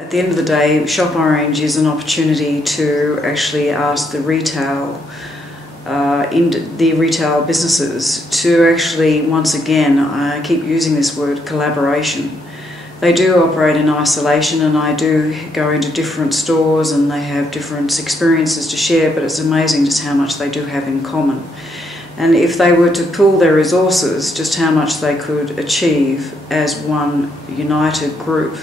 At the end of the day, Shop Orange is an opportunity to actually ask the retail businesses to actually, once again, I keep using this word, collaboration. They do operate in isolation, and I do go into different stores and they have different experiences to share, but it's amazing just how much they do have in common. And if they were to pool their resources, just how much they could achieve as one united group.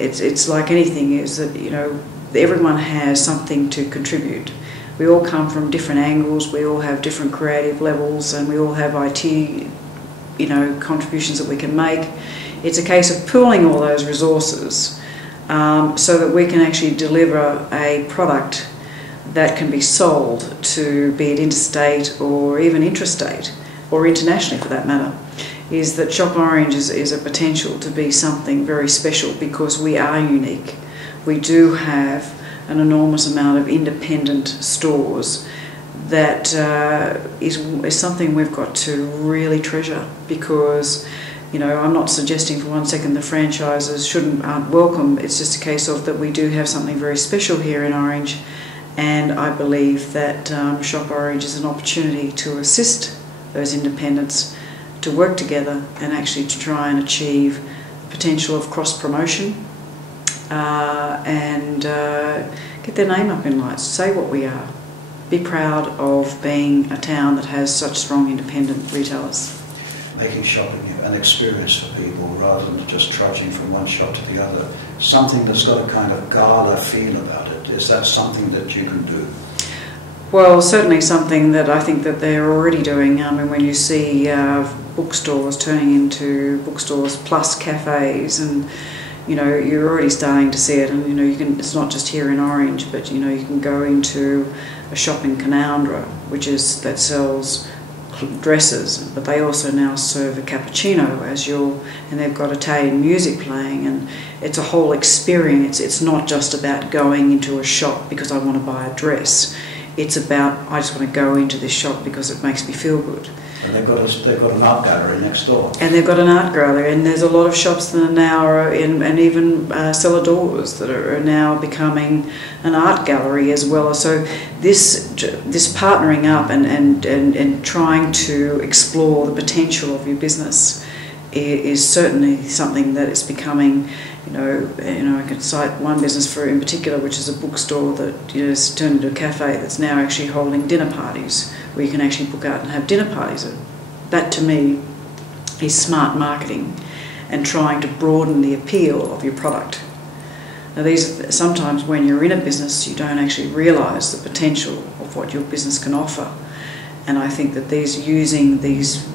It's like anything, is that, you know, everyone has something to contribute. We all come from different angles, we all have different creative levels, and we all have IT, you know, contributions that we can make. It's a case of pooling all those resources so that we can actually deliver a product that can be sold to, be it interstate or even intrastate, or internationally for that matter. Is that Shop Orange is a potential to be something very special because we are unique. We do have an enormous amount of independent stores that is something we've got to really treasure, because, you know, I'm not suggesting for 1 second the franchises aren't welcome. It's just a case of that we do have something very special here in Orange, and I believe that Shop Orange is an opportunity to assist those independents to work together and actually to try and achieve the potential of cross-promotion and get their name up in lights, say what we are. Be proud of being a town that has such strong independent retailers. Making shopping an experience for people rather than just trudging from one shop to the other. Something that's got a kind of gala feel about it. Is that something that you can do? Well, certainly something that I think that they're already doing. I mean, when you see bookstores turning into bookstores plus cafes, and you know, you're already starting to see it. And you know, you can. It's not just here in Orange, but you know, you can go into a shop in Canowindra, that sells dresses, but they also now serve a cappuccino and they've got Italian music playing, and it's a whole experience. It's not just about going into a shop because I want to buy a dress. It's about, I just want to go into this shop because it makes me feel good. And they've got an art gallery next door. And they've got an art gallery, and there's a lot of shops that are now, and even cellar doors that are now becoming an art gallery as well. So this partnering up and trying to explore the potential of your business is certainly something that is becoming. You know, I could cite one business in particular, which is a bookstore that, you know, has turned into a cafe that's now actually holding dinner parties, where you can actually book out and have dinner parties. That to me is smart marketing and trying to broaden the appeal of your product. Now, sometimes when you're in a business, you don't actually realise the potential of what your business can offer. And I think that using these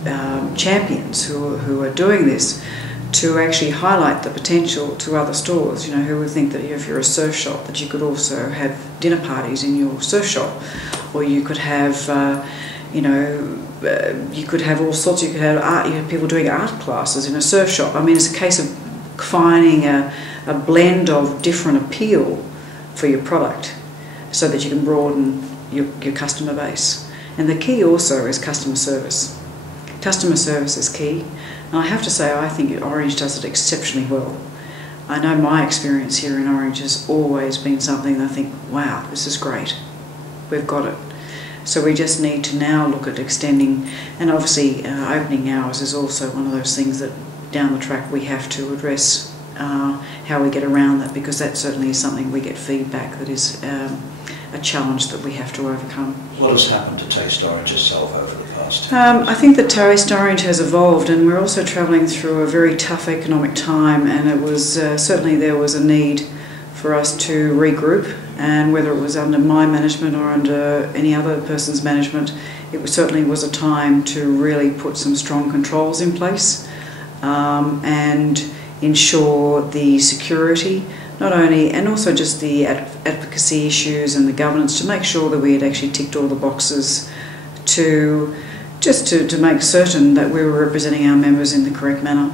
champions who are doing this to actually highlight the potential to other stores, you know, who would think that if you're a surf shop that you could also have dinner parties in your surf shop, or you could have, you could have all sorts. You could have art. You have people doing art classes in a surf shop. I mean, it's a case of finding a blend of different appeal for your product, so that you can broaden your customer base. And the key also is customer service. Customer service is key. And I have to say, I think Orange does it exceptionally well. I know my experience here in Orange has always been something that I think, wow, this is great. We've got it. So we just need to now look at extending, and obviously opening hours is also one of those things that down the track we have to address how we get around that, because that certainly is something we get feedback that is a challenge that we have to overcome. What has happened to Taste Orange itself over the past 10 years? I think that Taste Orange has evolved, and we're also travelling through a very tough economic time, and it was certainly there was a need for us to regroup, and whether it was under my management or under any other person's management, certainly was a time to really put some strong controls in place and ensure the security, not only, and also just the advocacy issues and the governance, to make sure that we had actually ticked all the boxes to make certain that we were representing our members in the correct manner.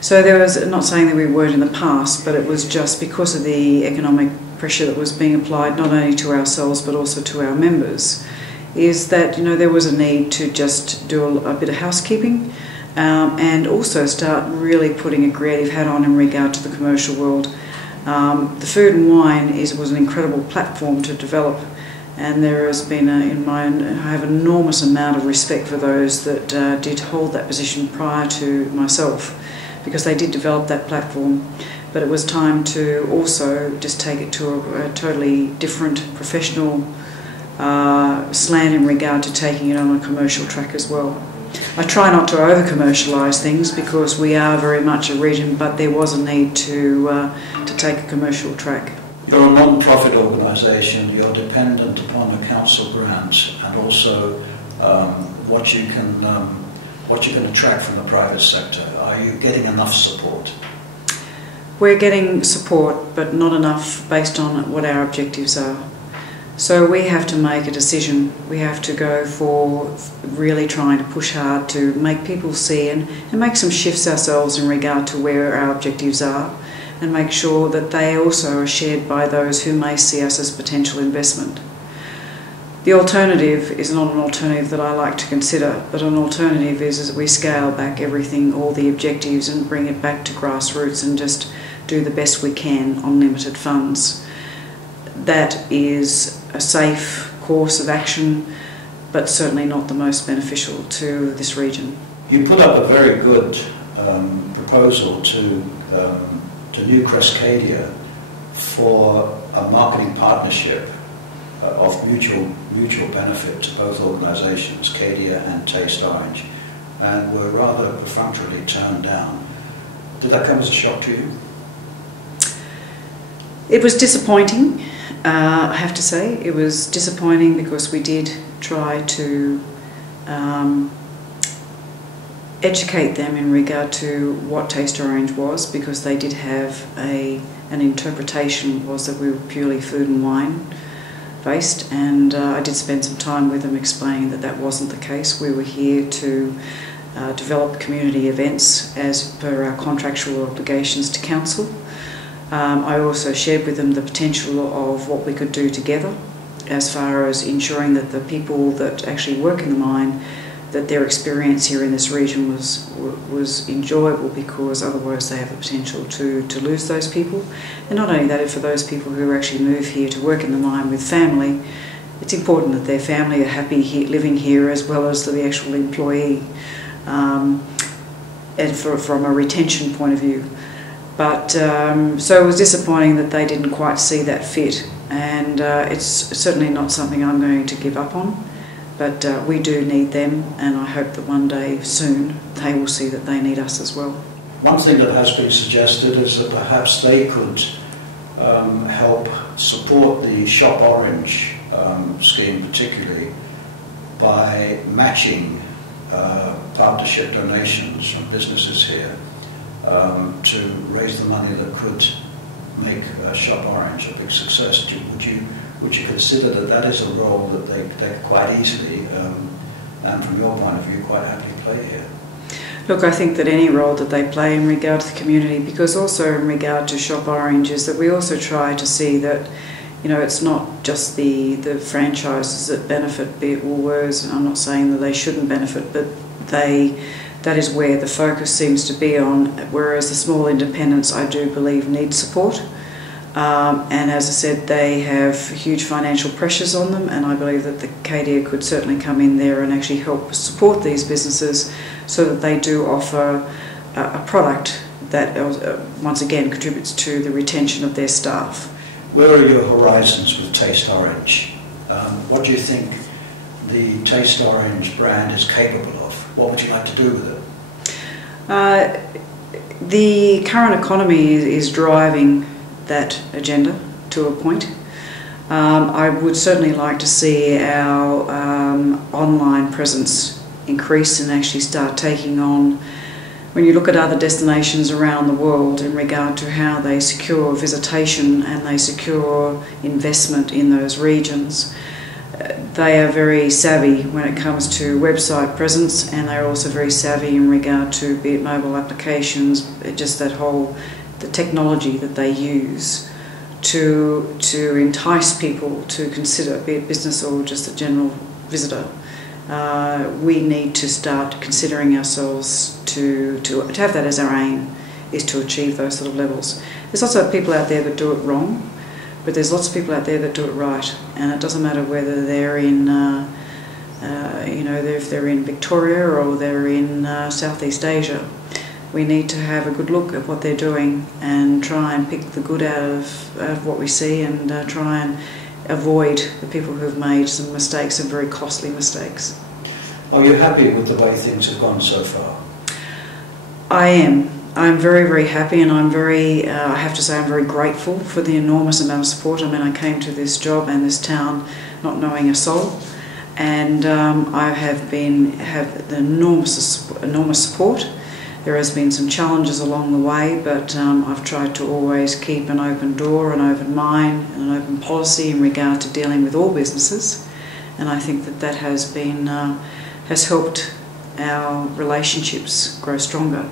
So there was, not saying that we weren't in the past, but it was just because of the economic pressure that was being applied not only to ourselves but also to our members, is that, you know, there was a need to just do a bit of housekeeping and also start really putting a creative hat on in regard to the commercial world. The Food and Wine was an incredible platform to develop, and there has been, I have an enormous amount of respect for those that did hold that position prior to myself, because they did develop that platform. But it was time to also just take it to a totally different professional slant in regard to taking it on a commercial track as well. I try not to over-commercialise things because we are very much a region, but there was a need to take a commercial track. You're a non-profit organisation, you're dependent upon a council grant and also what you can attract from the private sector. Are you getting enough support? We're getting support, but not enough based on what our objectives are. So we have to make a decision. We have to go for really trying to push hard to make people see and make some shifts ourselves in regard to where our objectives are, and make sure that they also are shared by those who may see us as potential investment. The alternative is not an alternative that I like to consider, but an alternative is that we scale back everything, all the objectives, and bring it back to grassroots and just do the best we can on limited funds. That is a safe course of action, but certainly not the most beneficial to this region. You put up a very good proposal to Newcrest Cadia for a marketing partnership of mutual benefit to both organisations, Cadia and Taste Orange, and were rather perfunctorily turned down. Did that come as a shock to you? It was disappointing, I have to say. It was disappointing because we did try to educate them in regard to what Taste Orange was, because they did have an interpretation was that we were purely food and wine based, and I did spend some time with them explaining that that wasn't the case. We were here to develop community events as per our contractual obligations to council. I also shared with them the potential of what we could do together as far as ensuring that the people that actually work in the mine, that their experience here in this region was enjoyable, because otherwise they have the potential to lose those people. And not only that, for those people who actually move here to work in the mine with family, it's important that their family are happy living here as well as the actual employee, and from a retention point of view. But so it was disappointing that they didn't quite see that fit, and it's certainly not something I'm going to give up on. But we do need them, and I hope that one day soon they will see that they need us as well. One thing that has been suggested is that perhaps they could help support the Shop Orange scheme particularly by matching partnership donations from businesses here to raise the money that could make Shop Orange a big success. Would you consider that that is a role that they quite easily, and from your point of view, quite happily play here? Look, I think that any role that they play in regard to the community, because also in regard to Shop Orange, is that we also try to see that, you know, it's not just the franchises that benefit, be it Woolworths, and I'm not saying that they shouldn't benefit, but that is where the focus seems to be on, whereas the small independents, I do believe, need support. And as I said, they have huge financial pressures on them, and I believe that the Cadia could certainly come in there and actually help support these businesses so that they do offer a product that once again contributes to the retention of their staff. Where are your horizons with Taste Orange? What do you think the Taste Orange brand is capable of? What would you like to do with it? The current economy is driving that agenda to a point. I would certainly like to see our online presence increase and actually start taking on, when you look at other destinations around the world in regard to how they secure visitation and they secure investment in those regions, they are very savvy when it comes to website presence, and they're also very savvy in regard to, be it mobile applications, just that whole, the technology that they use to entice people to consider, be it business or just a general visitor. we need to start considering ourselves to have that as our aim, is to achieve those sort of levels. There's lots of people out there that do it wrong, but there's lots of people out there that do it right, and it doesn't matter whether they're in, if they're in Victoria or they're in Southeast Asia. We need to have a good look at what they're doing and try and pick the good out of what we see, and try and avoid the people who have made some mistakes, some very costly mistakes. Are you happy with the way things have gone so far? I am. I'm very, very happy, and I'm very, I have to say, I'm very grateful for the enormous amount of support. I mean, I came to this job and this town not knowing a soul, and I have the enormous support. There has been some challenges along the way, but I've tried to always keep an open door, an open mind, and an open policy in regard to dealing with all businesses, and I think that has been has helped our relationships grow stronger.